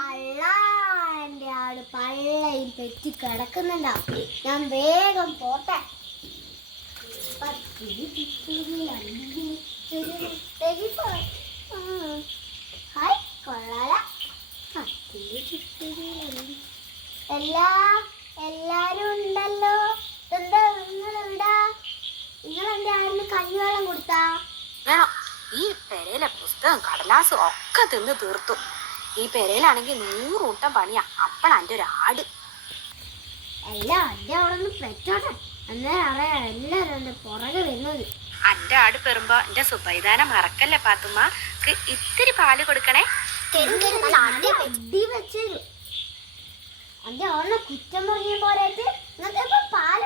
അല്ല, എന്റെ ആട് പള്ളയിൽ തെറ്റി കിടക്കുന്നുണ്ടാവും. ഞാൻ വേഗം പോട്ടെ. ഹായ്, കൊള്ളാല. എല്ലാരും ഉണ്ടല്ലോ. എന്താ നിങ്ങൾ എവിടാ? നിങ്ങൾ എന്റെ ആടിന് കഞ്ഞിവെള്ളം കൊടുത്താ? വേണം. ഈ പെരയിലെ പുസ്തകം കടലാസും ഒക്കെ തിന്ന് തീർത്തു. ഈ പെരയിലാണെങ്കിൽ 100 കൂട്ടം പണിയാ. അപ്പഴാ എൻ്റെ ഒരു ആട്. എല്ലാം എന്റെ അവിടെ നിന്ന് പെറ്റോട്ടെ. അന്നേരം അറിയാം എല്ലാരും എന്റെ പുറകെ വരുന്നത്. എൻ്റെ ആട് പെറുമ്പോ എൻ്റെ സുബൈദാനെ മറക്കല്ലേ പാത്തുമ്മ. ഇത്തിരി പാല് കൊടുക്കണേ. അടി വെച്ചത് എന്റെ ഓണ കുറ്റം പറഞ്ഞ പോരായിട്ട് ഇന്നത്തെ പാല്